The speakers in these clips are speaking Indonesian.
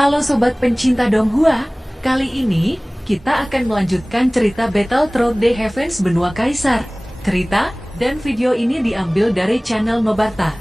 Halo sobat pencinta Donghua, kali ini kita akan melanjutkan cerita Battle Through the Heavens Benua Kaisar. Cerita dan video ini diambil dari channel Mebarta.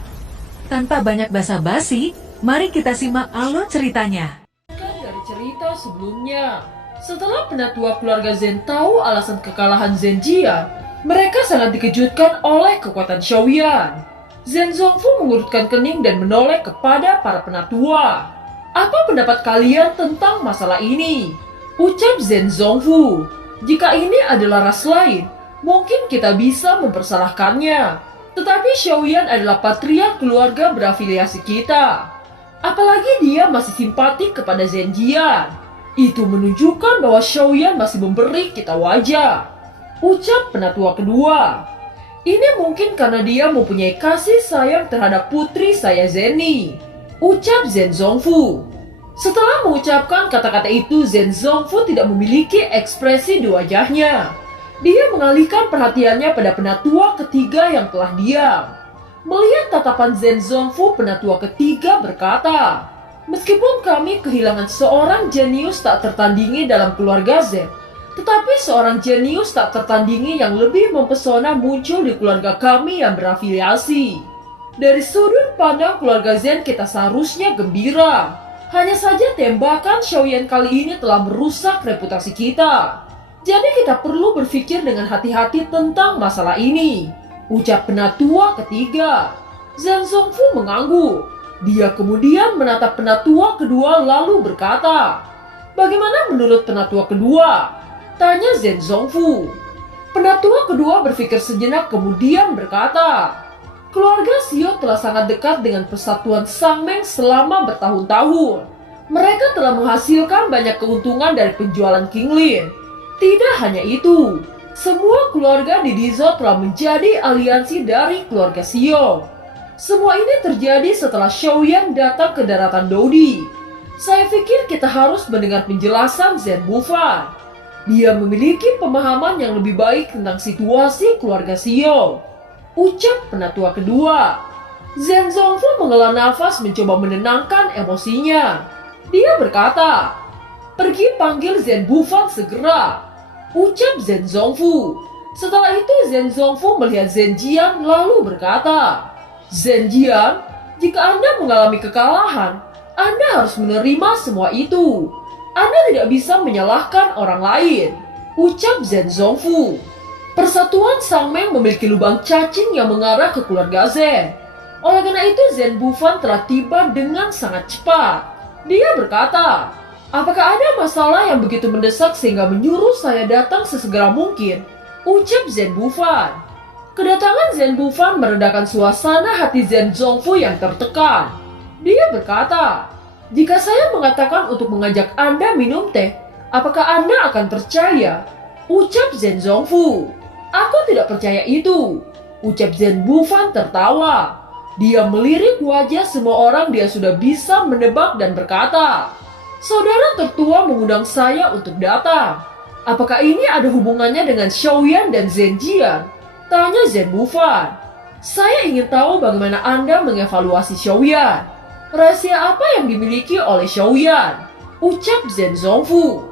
Tanpa banyak basa-basi, mari kita simak alur ceritanya. Dari cerita sebelumnya, setelah penatua keluarga Zen tahu alasan kekalahan Zen Jia, mereka sangat dikejutkan oleh kekuatan Xiaoyan. Zen Zongfu mengurutkan kening dan menoleh kepada para penatua. Apa pendapat kalian tentang masalah ini? Ucap Zen Zongfu. Jika ini adalah ras lain, mungkin kita bisa mempersalahkannya. Tetapi Xiaoyan adalah patriark keluarga berafiliasi kita. Apalagi dia masih simpati kepada Zen Jian. Itu menunjukkan bahwa Xiaoyan masih memberi kita wajah. Ucap penatua kedua. Ini mungkin karena dia mempunyai kasih sayang terhadap putri saya Zenny. Ucap Zen Zongfu. Setelah mengucapkan kata-kata itu, Zen Zongfu tidak memiliki ekspresi di wajahnya. Dia mengalihkan perhatiannya pada penatua ketiga yang telah diam. Melihat tatapan Zen Zongfu, penatua ketiga berkata, "Meskipun kami kehilangan seorang jenius tak tertandingi dalam keluarga Zen, tetapi seorang jenius tak tertandingi yang lebih mempesona muncul di keluarga kami yang berafiliasi. Dari sudut pandang keluarga Zen, kita seharusnya gembira. Hanya saja tembakan Xiaoyan kali ini telah merusak reputasi kita. Jadi kita perlu berpikir dengan hati-hati tentang masalah ini." Ucap penatua ketiga. Zen Zongfu mengangguk. Dia kemudian menatap penatua kedua lalu berkata, "Bagaimana menurut penatua kedua?" Tanya Zen Zongfu. Penatua kedua berpikir sejenak kemudian berkata, "Keluarga Xiao telah sangat dekat dengan persatuan Sangmeng selama bertahun-tahun. Mereka telah menghasilkan banyak keuntungan dari penjualan Qinglin. Tidak hanya itu, semua keluarga di Dizo telah menjadi aliansi dari keluarga Xiao. Semua ini terjadi setelah Xiaoyan datang ke daratan Dodi. Saya pikir kita harus mendengar penjelasan Zen Bufan. Dia memiliki pemahaman yang lebih baik tentang situasi keluarga Xiao." Ucap penatua kedua. Zen Zongfu menghela nafas mencoba menenangkan emosinya. Dia berkata, "Pergi panggil Zen Bufan segera." Ucap Zen Zongfu. Setelah itu Zen Zongfu melihat Zen Jian lalu berkata, "Zen Jian, jika Anda mengalami kekalahan, Anda harus menerima semua itu. Anda tidak bisa menyalahkan orang lain." Ucap Zen Zongfu. Persatuan Sangmeng memiliki lubang cacing yang mengarah ke keluarga Zen. Oleh karena itu Zen Bufan telah tiba dengan sangat cepat. Dia berkata, "Apakah ada masalah yang begitu mendesak sehingga menyuruh saya datang sesegera mungkin?" Ucap Zen Bufan. Kedatangan Zen Bufan meredakan suasana hati Zen Zongfu yang tertekan. Dia berkata, "Jika saya mengatakan untuk mengajak Anda minum teh, apakah Anda akan percaya?" Ucap Zen Zongfu. "Aku tidak percaya itu." Ucap Zen Bufan tertawa. Dia melirik wajah semua orang. Dia sudah bisa menebak dan berkata, "Saudara tertua mengundang saya untuk datang. Apakah ini ada hubungannya dengan Xiaoyan dan Zen Jian?" Tanya Zen Bufan. "Saya ingin tahu bagaimana Anda mengevaluasi Xiaoyan. Rahasia apa yang dimiliki oleh Xiaoyan?" Ucap Zen Zongfu.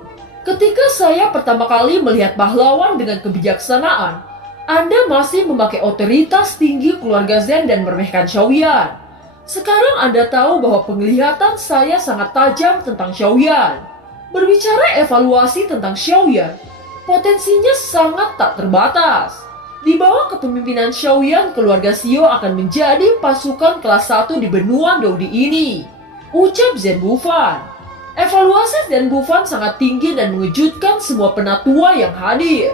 "Ketika saya pertama kali melihat pahlawan dengan kebijaksanaan, Anda masih memakai otoritas tinggi keluarga Zen dan meremehkan Xiaoyan. Sekarang Anda tahu bahwa penglihatan saya sangat tajam tentang Xiaoyan. Berbicara evaluasi tentang Xiaoyan, potensinya sangat tak terbatas. Di bawah kepemimpinan Xiaoyan, keluarga Xiao akan menjadi pasukan kelas 1 di benua Dodi ini." Ucap Zen Bufan. Evaluasi Zen Bufan sangat tinggi dan mengejutkan semua penatua yang hadir.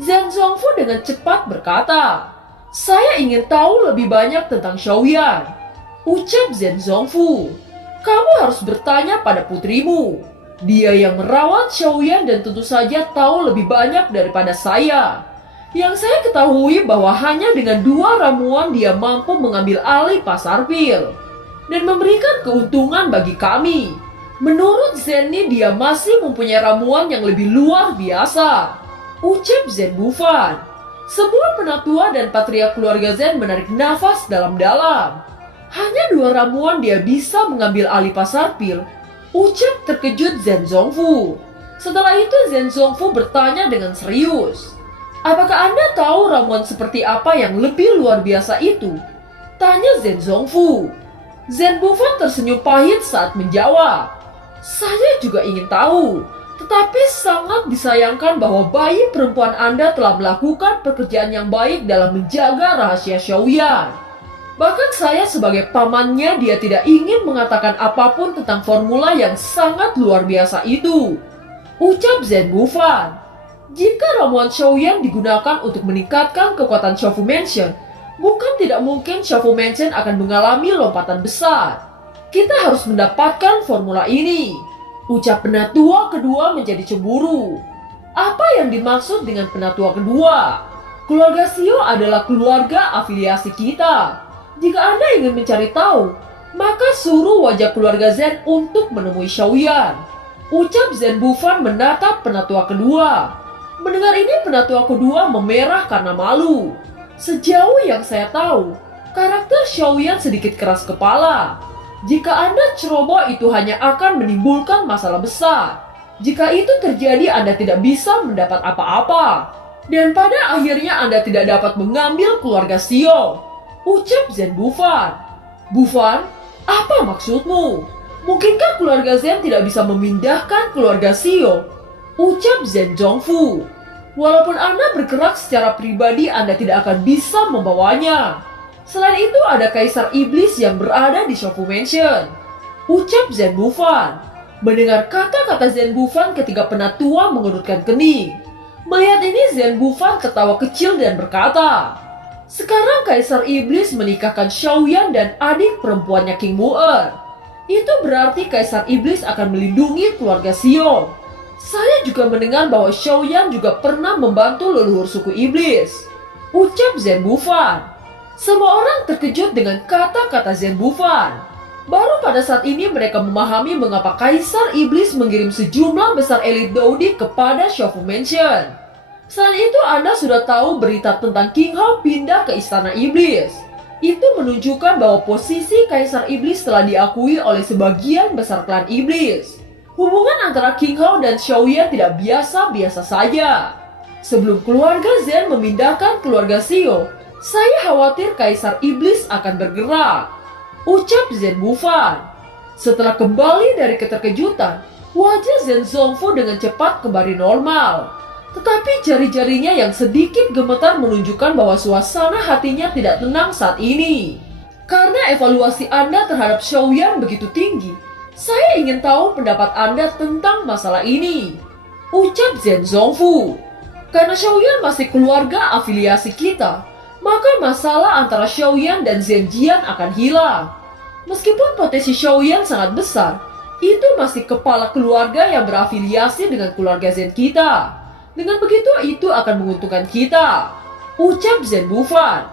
Zen Zongfu dengan cepat berkata, "Saya ingin tahu lebih banyak tentang Xiaoyan." Ucap Zen Zongfu. "Kamu harus bertanya pada putrimu. Dia yang merawat Xiaoyan dan tentu saja tahu lebih banyak daripada saya. Yang saya ketahui bahwa hanya dengan 2 ramuan dia mampu mengambil alih pasar pil dan memberikan keuntungan bagi kami. Menurut Zenny, dia masih mempunyai ramuan yang lebih luar biasa." Ucap Zen Bufan. Semua penatua dan patriark keluarga Zen menarik nafas dalam-dalam. Hanya 2 ramuan dia bisa mengambil alih pasar pil. Ucap terkejut Zhen Zongfu. Setelah itu Zhen Zongfu bertanya dengan serius. Apakah Anda tahu ramuan seperti apa yang lebih luar biasa itu? Tanya Zhen Zongfu. Zhen Bufan tersenyum pahit saat menjawab. Saya juga ingin tahu, tetapi sangat disayangkan bahwa bayi perempuan Anda telah melakukan pekerjaan yang baik dalam menjaga rahasia Xiaoyan. Bahkan saya sebagai pamannya dia tidak ingin mengatakan apapun tentang formula yang sangat luar biasa itu. Ucap Zhen Bufan. Jika ramuan Xiaoyan digunakan untuk meningkatkan kekuatan Xiaofu Mansion, bukan tidak mungkin Xiaofu Mansion akan mengalami lompatan besar. Kita harus mendapatkan formula ini. Ucap penatua kedua menjadi cemburu. Apa yang dimaksud dengan penatua kedua? Keluarga Xiao adalah keluarga afiliasi kita. Jika Anda ingin mencari tahu, maka suruh wajah keluarga Zhen untuk menemui Xiaoyan. Ucap Zhen Bufan menatap penatua kedua. Mendengar ini penatua kedua memerah karena malu. Sejauh yang saya tahu, karakter Xiaoyan sedikit keras kepala. Jika Anda ceroboh itu hanya akan menimbulkan masalah besar. Jika itu terjadi Anda tidak bisa mendapat apa-apa. Dan pada akhirnya Anda tidak dapat mengambil keluarga Xiao. Ucap Zhen Bufan. Bufan, apa maksudmu? Mungkinkah keluarga Zhen tidak bisa memindahkan keluarga Xiao? Ucap Zhen Zongfu. Walaupun Anda bergerak secara pribadi, Anda tidak akan bisa membawanya. Selain itu ada Kaisar Iblis yang berada di Xiaofu Mansion. Ucap Zhen Bufan. Mendengar kata-kata Zhen Bufan ketika penatua mengerutkan kening. Melihat ini Zhen Bufan tertawa kecil dan berkata, sekarang Kaisar Iblis menikahkan Xiaoyan dan adik perempuannya King Mu'er. Itu berarti Kaisar Iblis akan melindungi keluarga Xiao. Saya juga mendengar bahwa Xiaoyan juga pernah membantu leluhur suku Iblis. Ucap Zhen Bufan. Semua orang terkejut dengan kata-kata Zhen Bufan. Baru pada saat ini mereka memahami mengapa Kaisar Iblis mengirim sejumlah besar elit Daudi kepada Xiaofu Mansion. Selain itu Anda sudah tahu berita tentang King Hao pindah ke Istana Iblis. Itu menunjukkan bahwa posisi Kaisar Iblis telah diakui oleh sebagian besar klan Iblis. Hubungan antara King Hao dan Xiaoyan tidak biasa-biasa saja. Sebelum keluarga Zhen memindahkan keluarga Xiao, saya khawatir Kaisar Iblis akan bergerak. Ucap Zhen Bufan. Setelah kembali dari keterkejutan, wajah Zhen Zongfu dengan cepat kembali normal. Tetapi jari-jarinya yang sedikit gemetar menunjukkan bahwa suasana hatinya tidak tenang saat ini. Karena evaluasi Anda terhadap Xiaoyan begitu tinggi, saya ingin tahu pendapat Anda tentang masalah ini. Ucap Zhen Zongfu. Karena Xiaoyan masih keluarga afiliasi kita, maka masalah antara Xiaoyan dan Zhen Jian akan hilang. Meskipun potensi Xiaoyan sangat besar, itu masih kepala keluarga yang berafiliasi dengan keluarga Zhen kita. Dengan begitu itu akan menguntungkan kita. Ucap Zhen Bufan.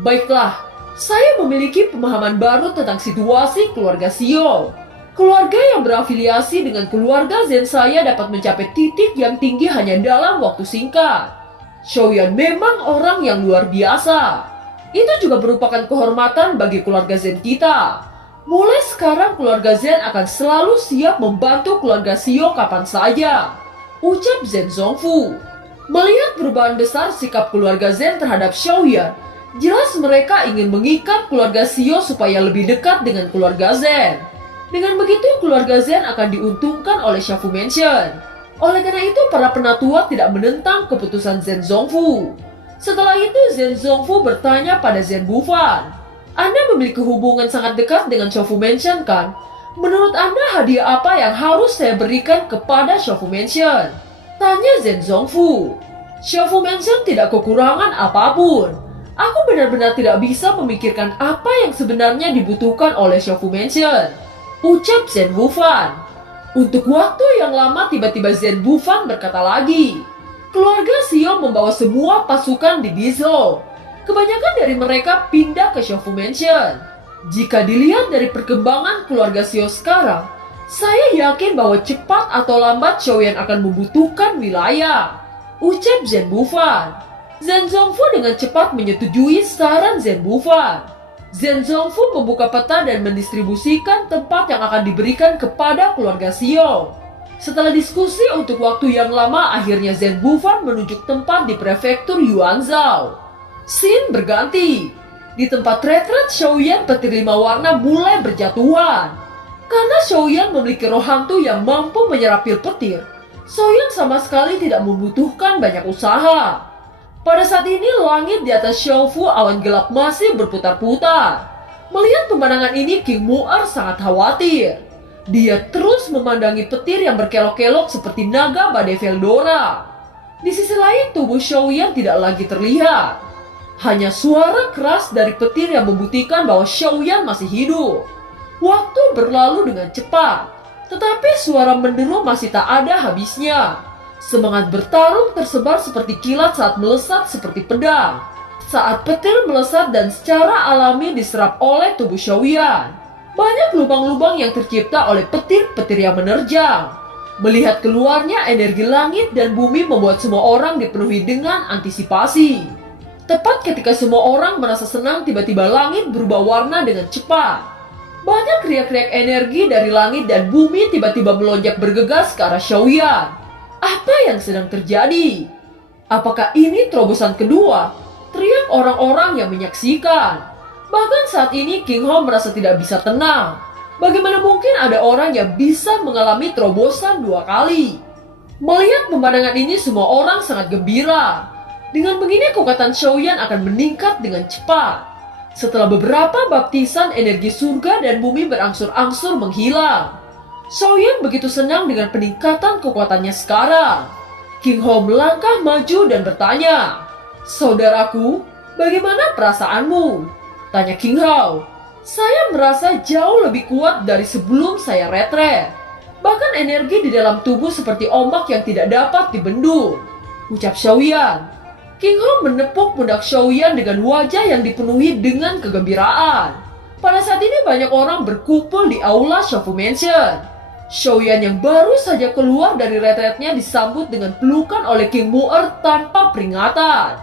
Baiklah, saya memiliki pemahaman baru tentang situasi keluarga Xiao. Keluarga yang berafiliasi dengan keluarga Zhen saya dapat mencapai titik yang tinggi hanya dalam waktu singkat. Xiaoyan memang orang yang luar biasa. Itu juga merupakan kehormatan bagi keluarga Zhen kita. Mulai sekarang keluarga Zhen akan selalu siap membantu keluarga Xiao kapan saja. Ucap Zhen Zongfu. Melihat perubahan besar sikap keluarga Zhen terhadap Xiaoyan, jelas mereka ingin mengikat keluarga Xiao supaya lebih dekat dengan keluarga Zhen. Dengan begitu keluarga Zhen akan diuntungkan oleh Xiaofu Mansion. Oleh karena itu para penatua tidak menentang keputusan Zhen Zongfu. Setelah itu Zhen Zongfu bertanya pada Zhen Bufan, Anda memiliki hubungan sangat dekat dengan Xiaofu Mansion kan? Menurut Anda hadiah apa yang harus saya berikan kepada Xiaofu Mansion? Tanya Zhen Zongfu. Xiaofu Mansion tidak kekurangan apapun. Aku benar-benar tidak bisa memikirkan apa yang sebenarnya dibutuhkan oleh Xiaofu Mansion. Ucap Zhen Bufan. Untuk waktu yang lama tiba-tiba Zhen Bufan berkata lagi. Keluarga Xiao membawa semua pasukan di Bizhou. Kebanyakan dari mereka pindah ke Xiaofu Mansion. Jika dilihat dari perkembangan keluarga Xiao sekarang, saya yakin bahwa cepat atau lambat Xiaoyan akan membutuhkan wilayah. Ucap Zhen Bufan. Zhen Zongfu dengan cepat menyetujui saran Zhen Bufan. Zhen Zongfu membuka peta dan mendistribusikan tempat yang akan diberikan kepada keluarga Xiong. Setelah diskusi untuk waktu yang lama, akhirnya Zhen Bufan menunjuk tempat di prefektur Yuanzhou. Scene berganti. Di tempat retret Shaoyan, petir 5 warna mulai berjatuhan. Karena Shaoyan memiliki roh hantu yang mampu menyerap pil petir, Shaoyan sama sekali tidak membutuhkan banyak usaha. Pada saat ini langit di atas Xiaofu awan gelap masih berputar-putar. Melihat pemandangan ini, King Mu'er sangat khawatir. Dia terus memandangi petir yang berkelok-kelok seperti naga badai Veldora. Di sisi lain, tubuh Shaoyan tidak lagi terlihat. Hanya suara keras dari petir yang membuktikan bahwa Shaoyan masih hidup. Waktu berlalu dengan cepat, tetapi suara menderu masih tak ada habisnya. Semangat bertarung tersebar seperti kilat saat melesat seperti pedang. Saat petir melesat dan secara alami diserap oleh tubuh Shaoyan, banyak lubang-lubang yang tercipta oleh petir-petir yang menerjang. Melihat keluarnya energi langit dan bumi membuat semua orang dipenuhi dengan antisipasi. Tepat ketika semua orang merasa senang, tiba-tiba langit berubah warna dengan cepat. Banyak riak-riak energi dari langit dan bumi tiba-tiba melonjak bergegas ke arah Shaoyan. Apa yang sedang terjadi? Apakah ini terobosan kedua? Teriak orang-orang yang menyaksikan. Bahkan saat ini King Hao merasa tidak bisa tenang. Bagaimana mungkin ada orang yang bisa mengalami terobosan 2 kali? Melihat pemandangan ini, semua orang sangat gembira. Dengan begini kekuatan Shaoyan akan meningkat dengan cepat. Setelah beberapa baptisan, energi surga dan bumi berangsur-angsur menghilang. Shaoyan begitu senang dengan peningkatan kekuatannya sekarang. King Hao melangkah maju dan bertanya, "Saudaraku, bagaimana perasaanmu?" Tanya King Hao. "Saya merasa jauh lebih kuat dari sebelum saya retret. Bahkan energi di dalam tubuh seperti ombak yang tidak dapat dibendung," ucap Shaoyan. King Hao menepuk pundak Shaoyan dengan wajah yang dipenuhi dengan kegembiraan. Pada saat ini banyak orang berkumpul di aula Xiaofu Mansion. Shaoyan yang baru saja keluar dari retretnya disambut dengan pelukan oleh King Mu'er tanpa peringatan.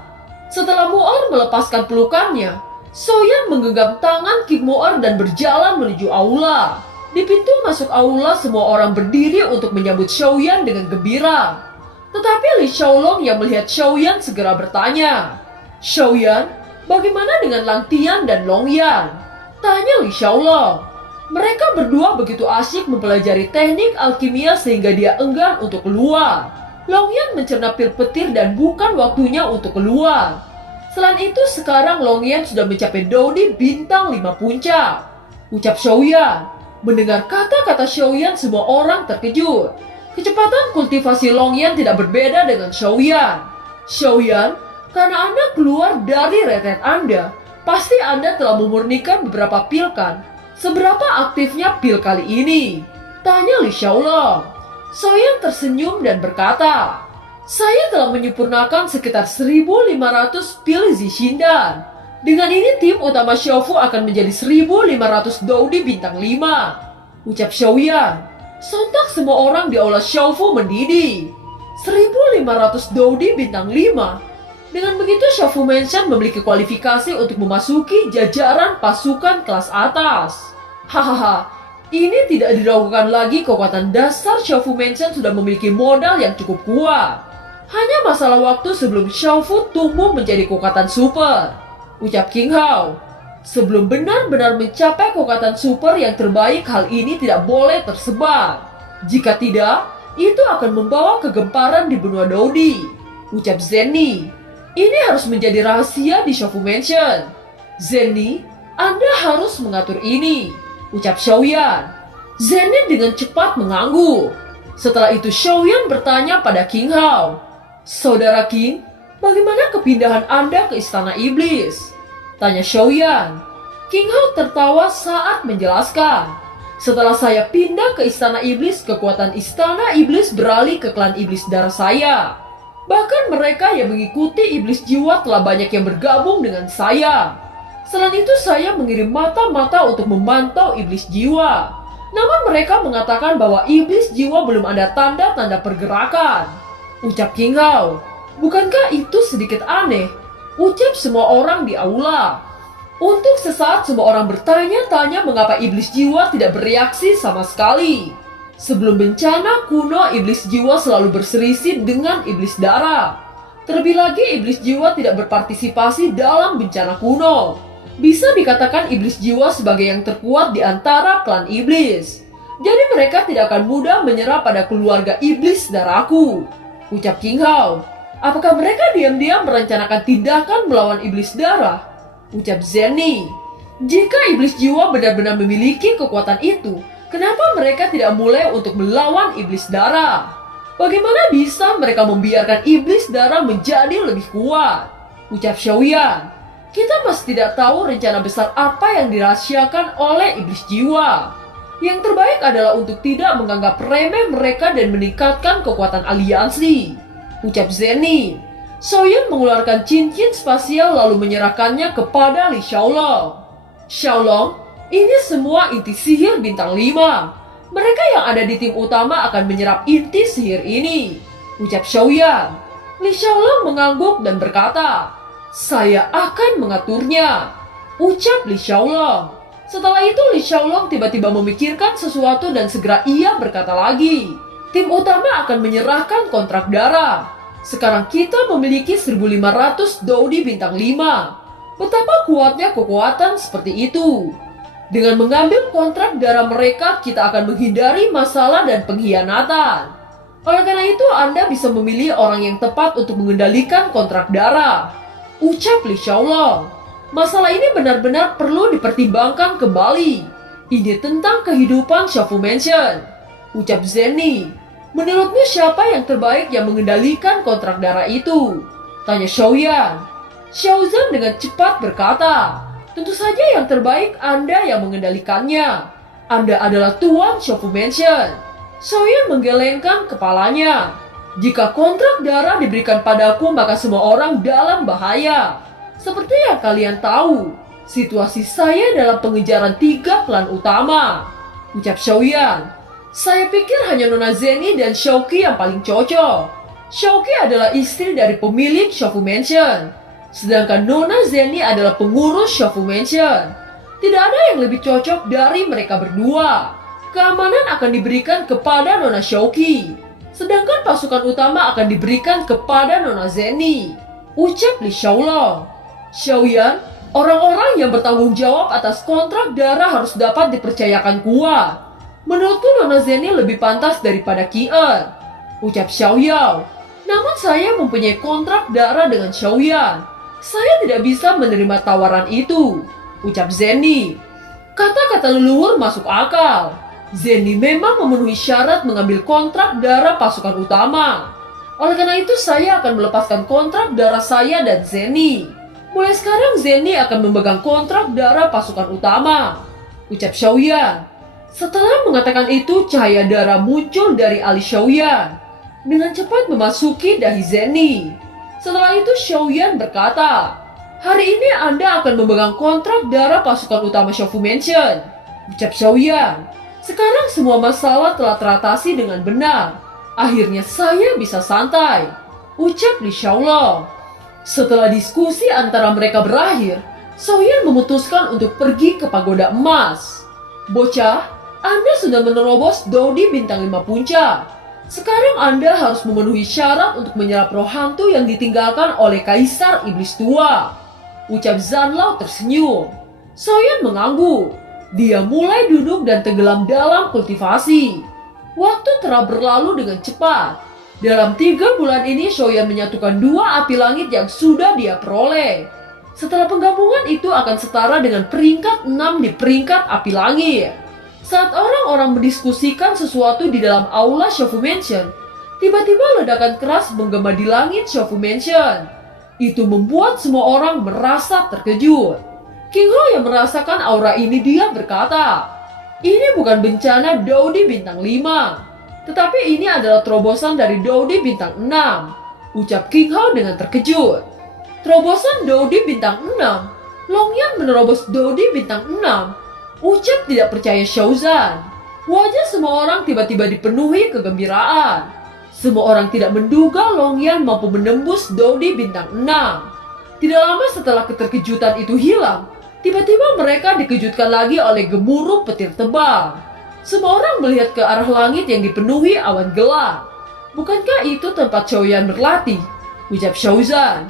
Setelah Mu'er melepaskan pelukannya, Shaoyan menggenggam tangan King Mu'er dan berjalan menuju aula. Di pintu masuk aula, semua orang berdiri untuk menyambut Shaoyan dengan gembira. Tetapi Li Xiaolong yang melihat Shaoyan segera bertanya, "Shaoyan, bagaimana dengan Lang Tian dan Long Yan?" Tanya Li Xiaolong. Mereka berdua begitu asyik mempelajari teknik alkimia sehingga dia enggan untuk keluar. Long Yan mencerna pil petir dan bukan waktunya untuk keluar. Selain itu, sekarang Long Yan sudah mencapai Daudi bintang 5 puncak, ucap Shaoyan. Mendengar kata-kata Shaoyan, semua orang terkejut. Kecepatan kultivasi Long Yan tidak berbeda dengan Shaoyan. "Shaoyan, karena Anda keluar dari retret Anda, pasti Anda telah memurnikan beberapa pil kan? Seberapa aktifnya pil kali ini?" tanya Li Xiaolong. Shaoyan tersenyum dan berkata, "Saya telah menyempurnakan sekitar 1.500 pil Zishindan. Dengan ini tim utama Xiaofu akan menjadi 1.500 Daudi bintang 5, ucap Shaoyan. Sontak semua orang di aula Xiaofu mendidih. 1.500 Daudi bintang 5. Dengan begitu Xiaofu Mansion memiliki kualifikasi untuk memasuki jajaran pasukan kelas atas. Hahaha, ini tidak diragukan lagi, kekuatan dasar Xiaofu Mansion sudah memiliki modal yang cukup kuat. Hanya masalah waktu sebelum Xiaofu tumbuh menjadi kekuatan super, ucap King Hao. Sebelum benar-benar mencapai kekuatan super yang terbaik, hal ini tidak boleh tersebar. Jika tidak, itu akan membawa kegemparan di benua Daudi, ucap Zenny. Ini harus menjadi rahasia di Xiaofu Mansion. Zenny, Anda harus mengatur ini, ucap Shaoyan. Zenny dengan cepat mengangguk. Setelah itu Shaoyan bertanya pada King Hao, "Saudara King, bagaimana kepindahan Anda ke Istana Iblis?" tanya Shaoyan. King Hao tertawa saat menjelaskan, "Setelah saya pindah ke Istana Iblis, kekuatan Istana Iblis beralih ke klan Iblis darah saya. Bahkan mereka yang mengikuti Iblis Jiwa telah banyak yang bergabung dengan saya. Selain itu saya mengirim mata-mata untuk memantau Iblis Jiwa. Namun mereka mengatakan bahwa Iblis Jiwa belum ada tanda-tanda pergerakan," ucap King Hao. "Bukankah itu sedikit aneh?" ucap semua orang di aula. Untuk sesaat semua orang bertanya-tanya mengapa iblis jiwa tidak bereaksi sama sekali. Sebelum bencana kuno, iblis jiwa selalu berselisih dengan iblis darah. Terlebih lagi iblis jiwa tidak berpartisipasi dalam bencana kuno. Bisa dikatakan iblis jiwa sebagai yang terkuat di antara klan iblis. Jadi mereka tidak akan mudah menyerah pada keluarga iblis darahku, ucap King Hao. Apakah mereka diam-diam merencanakan tindakan melawan iblis darah? Ucap Zenny. Jika iblis jiwa benar-benar memiliki kekuatan itu, kenapa mereka tidak mulai untuk melawan iblis darah? Bagaimana bisa mereka membiarkan iblis darah menjadi lebih kuat? Ucap Xiaoyan. Kita masih tidak tahu rencana besar apa yang dirahasiakan oleh iblis jiwa. Yang terbaik adalah untuk tidak menganggap remeh mereka dan meningkatkan kekuatan aliansi, ucap Zenny. Xiaoyan mengeluarkan cincin spasial lalu menyerahkannya kepada Li Xiaolong. Xiaolong, ini semua inti sihir bintang 5. Mereka yang ada di tim utama akan menyerap inti sihir ini, ucap Xiaoyan. Li Xiaolong mengangguk dan berkata, saya akan mengaturnya, ucap Li Xiaolong. Setelah itu Li Xiaolong tiba-tiba memikirkan sesuatu dan segera ia berkata lagi, tim utama akan menyerahkan kontrak darah. Sekarang kita memiliki 1500 Dodi bintang 5. Betapa kuatnya kekuatan seperti itu. Dengan mengambil kontrak darah mereka, kita akan menghindari masalah dan pengkhianatan. Oleh karena itu, Anda bisa memilih orang yang tepat untuk mengendalikan kontrak darah, ucap Li Xiaolong. Masalah ini benar-benar perlu dipertimbangkan kembali. Ini tentang kehidupan Shaofu Mansion, ucap Zenny. Menurutmu siapa yang terbaik yang mengendalikan kontrak darah itu? Tanya Xiaoyan. Xiaozan dengan cepat berkata, tentu saja yang terbaik Anda yang mengendalikannya. Anda adalah tuan Shaofu Mansion. Xiaoyan menggelengkan kepalanya. Jika kontrak darah diberikan padaku, maka semua orang dalam bahaya. Seperti yang kalian tahu, situasi saya dalam pengejaran 3 klan utama, ucap Xiaoyan. Saya pikir hanya Nona Zenny dan Xiaoqi yang paling cocok. Xiaoqi adalah istri dari pemilik Shaofu Mansion, sedangkan Nona Zenny adalah pengurus Shaofu Mansion. Tidak ada yang lebih cocok dari mereka berdua. Keamanan akan diberikan kepada Nona Xiaoqi, sedangkan pasukan utama akan diberikan kepada Nona Zenny, ucap Li Xiaolong. Xiaoyan, orang-orang yang bertanggung jawab atas kontrak darah harus dapat dipercayakan kuat. Menurutku Nona Zenny lebih pantas daripada Qi-en, ucap Xiaoyao. Namun saya mempunyai kontrak darah dengan Xiaoyan. Saya tidak bisa menerima tawaran itu, ucap Zenny. Kata-kata leluhur masuk akal. Zenny memang memenuhi syarat mengambil kontrak darah pasukan utama. Oleh karena itu saya akan melepaskan kontrak darah saya dan Zenny. Mulai sekarang Zenny akan memegang kontrak darah pasukan utama, ucap Xiaoyan. Setelah mengatakan itu, cahaya darah muncul dari alis Xiaoyan dengan cepat memasuki dahi Zenny. Setelah itu Xiaoyan berkata, hari ini Anda akan memegang kontrak darah pasukan utama Shaofu Mansion, ucap Xiaoyan. Sekarang semua masalah telah teratasi dengan benar. Akhirnya saya bisa santai, ucap Li Xiaolong. Setelah diskusi antara mereka berakhir, Xiaoyan memutuskan untuk pergi ke pagoda emas. Bocah, Anda sudah menerobos Dodi bintang 5 puncak. Sekarang Anda harus memenuhi syarat untuk menyerap roh hantu yang ditinggalkan oleh Kaisar Iblis Tua, ucap Zanlao tersenyum. Xiaoyan mengangguk. Dia mulai duduk dan tenggelam dalam kultivasi. Waktu telah berlalu dengan cepat. Dalam 3 bulan ini Xiaoyan menyatukan 2 api langit yang sudah dia peroleh. Setelah penggabungan itu akan setara dengan peringkat 6 di peringkat api langit. Saat orang-orang mendiskusikan sesuatu di dalam aula Shaofu Mansion, tiba-tiba ledakan keras menggema di langit Shaofu Mansion. Itu membuat semua orang merasa terkejut. King Ho yang merasakan aura ini, dia berkata, ini bukan bencana Dodi bintang 5, tetapi ini adalah terobosan dari Dodi bintang 6, ucap King Ho dengan terkejut. Terobosan Dodi bintang 6? Longyan menerobos Dodi bintang 6? Ucap tidak percaya Xiaozan. Wajah semua orang tiba-tiba dipenuhi kegembiraan. Semua orang tidak menduga Longyan mampu menembus Dodi bintang 6. Tidak lama setelah keterkejutan itu hilang, Tiba-tiba mereka dikejutkan lagi oleh gemuruh petir tebal. Semua orang melihat ke arah langit yang dipenuhi awan gelap. "Bukankah itu tempat Xiaoyan berlatih?" ucap Xiaozan.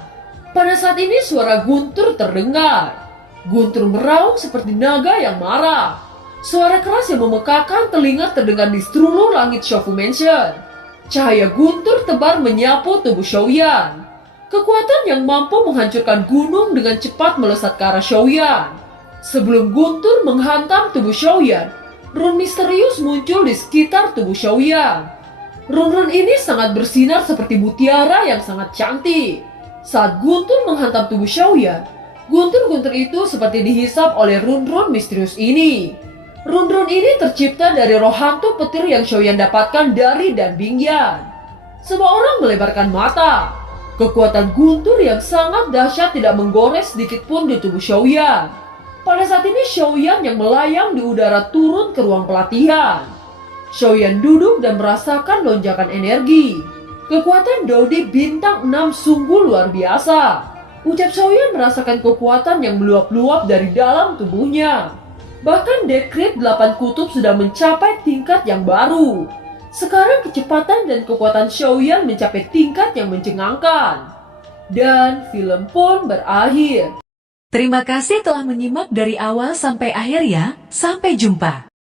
Pada saat ini suara Guntur terdengar. Guntur meraung seperti naga yang marah. Suara keras yang memekakan telinga terdengar di seluruh langit Xiaofu Mansion. Cahaya Guntur tebar menyapu tubuh Xiaoyan. Kekuatan yang mampu menghancurkan gunung dengan cepat melesat ke arah Xiaoyan. Sebelum Guntur menghantam tubuh Xiaoyan, rune misterius muncul di sekitar tubuh Xiaoyan. Rune-rune ini sangat bersinar seperti mutiara yang sangat cantik. Saat Guntur menghantam tubuh Xiaoyan, guntur-guntur itu seperti dihisap oleh rune-rune misterius ini. Rune-rune ini tercipta dari roh hantu petir yang Xiaoyan dapatkan dari Dan Bingyan. Semua orang melebarkan mata. Kekuatan guntur yang sangat dahsyat tidak menggores sedikit pun di tubuh Xiaoyan. Pada saat ini Xiaoyan yang melayang di udara turun ke ruang pelatihan. Xiaoyan duduk dan merasakan lonjakan energi. Kekuatan Dodi bintang 6 sungguh luar biasa. Ucap Xiaoyan merasakan kekuatan yang meluap-luap dari dalam tubuhnya. Bahkan dekret 8 kutub sudah mencapai tingkat yang baru. Sekarang kecepatan dan kekuatan Xiaoyan mencapai tingkat yang mencengangkan. Dan film pun berakhir. Terima kasih telah menyimak dari awal sampai akhir ya. Sampai jumpa.